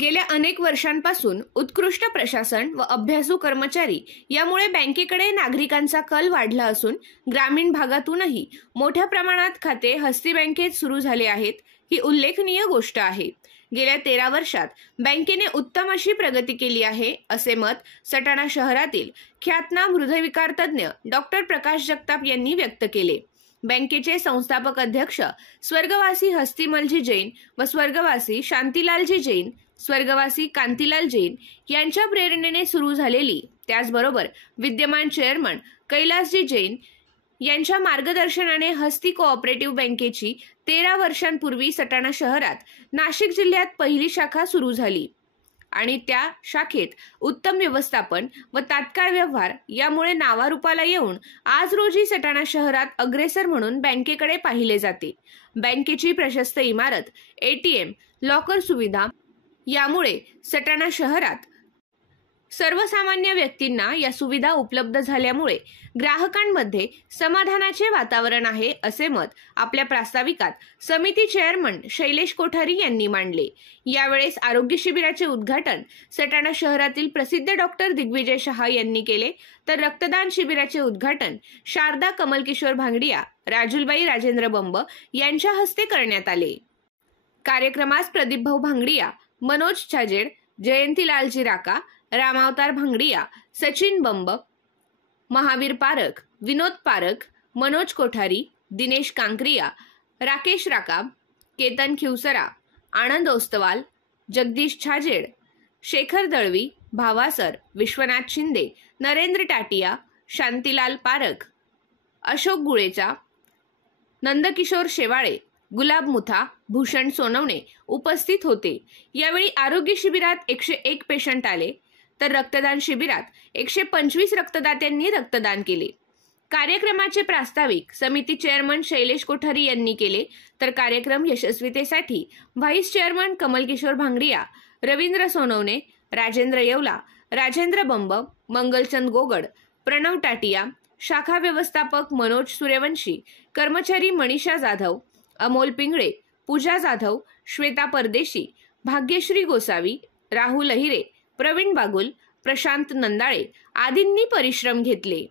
गेल्या अनेक वर्षांपासून उत्कृष्ट प्रशासन व अभ्यासू कर्मचारी यामुळे बँकेकडे नागरिकांचा कल वाढला असून ग्रामीण भागातूनही मोठ्या प्रमाणात खाते हस्ती बँकेत सुरू झाले आहेत। ही उल्लेखनीय गोष्ट आहे। गेल्या 13 वर्षात बँकेने उत्तम अशी प्रगती केली आहे, असे मत सटाणा शहरातील ख्यातनाम हृदयविकार तज्ञ डॉक्टर प्रकाश जगताप यांनी व्यक्त केले। बँकेचे संस्थापक अध्यक्ष स्वर्गवासी हस्तीमलजी जैन व स्वर्गवासी शांतीलालजी जैन, स्वर्गवासी कांतीलाल जैन यांच्या प्रेरणेने सुरू झालेली, त्याचबरोबर विद्यमान चेअरमन कैलासजी जैन यांच्या मार्गदर्शनाने हस्ती कोऑपरेटिव्ह बँकेची 13 वर्षांपूर्वी सटाणा शहरात नाशिक जिल्ह्यात पहिली शाखा सुरू झाली आणि त्या शाखेत उत्तम व्यवस्थापन व तात्काळ व्यवहार यामुळे नावारूपाला येऊन आज रोजी सटाणा शहरात अग्रेसर म्हणून बँकेकडे पाहिले जाते। बँकेची प्रशस्त इमारत, एटीएम, लॉकर सुविधा यामुळे सटाणा शहरात सर्वसामान्य व्यक्तींना या सुविधा उपलब्ध झाल्यामुळे ग्राहकांमध्ये समाधानाचे वातावरण आहे, असे मत आपल्या प्रास्ताविकात समिती चेअरमन शैलेश कोठारी यांनी मांडले। यावेळेस आरोग्य शिबिराचे उद्घाटन सटाणा शहरातील प्रसिद्ध डॉक्टर दिग्विजय शहा यांनी केले, तर रक्तदान शिबिराचे उद्घाटन शारदा कमलकिशोर भांगडिया, राजुलबाई राजेंद्र बंब यांच्या हस्ते करण्यात आले। कार्यक्रमास प्रदीपभाऊ भांगडिया, मनोज छाजेड, जयंतीलालजी राका, रामावतार भांगडिया, सचिन बंब, महावीर पारख, विनोद पारख, मनोज कोठारी, दिनेश कांक्रिया, राकेश राका, केतन खिवसरा, आनंद ओस्तवाल, जगदीश छाजेड, शेखर दळवी, भावासर, विश्वनाथ शिंदे, नरेंद्र टाटिया, शांतीलाल पारख, अशोक गुळेचा, नंदकिशोर शेवाळे, गुलाब मुथा, भूषण सोनवणे उपस्थित होते। यावेळी आरोग्य शिबिरात 101 पेशंट आले, तर रक्तदान शिबिरात 125 रक्तदात्यांनी रक्तदान केले। कार्यक्रमाचे प्रास्ताविक समिती चेअरमन शैलेश कोठारी यांनी केले, तर कार्यक्रम यशस्वीतेसाठी व्हाईस चेअरमन कमलकिशोर भांगडिया, रवींद्र सोनवणे, राजेंद्र येवला, राजेंद्र बंब, मंगलचंद गोगड, प्रणव टाटिया, शाखा व्यवस्थापक मनोज सूर्यवंशी, कर्मचारी मनीषा जाधव, अमोल पिंगळे, पूजा जाधव, श्वेता परदेशी, भाग्यश्री गोसावी, राहुल अहिरे, प्रवीण बागुल, प्रशांत नंदाळे आदींनी परिश्रम घेतले।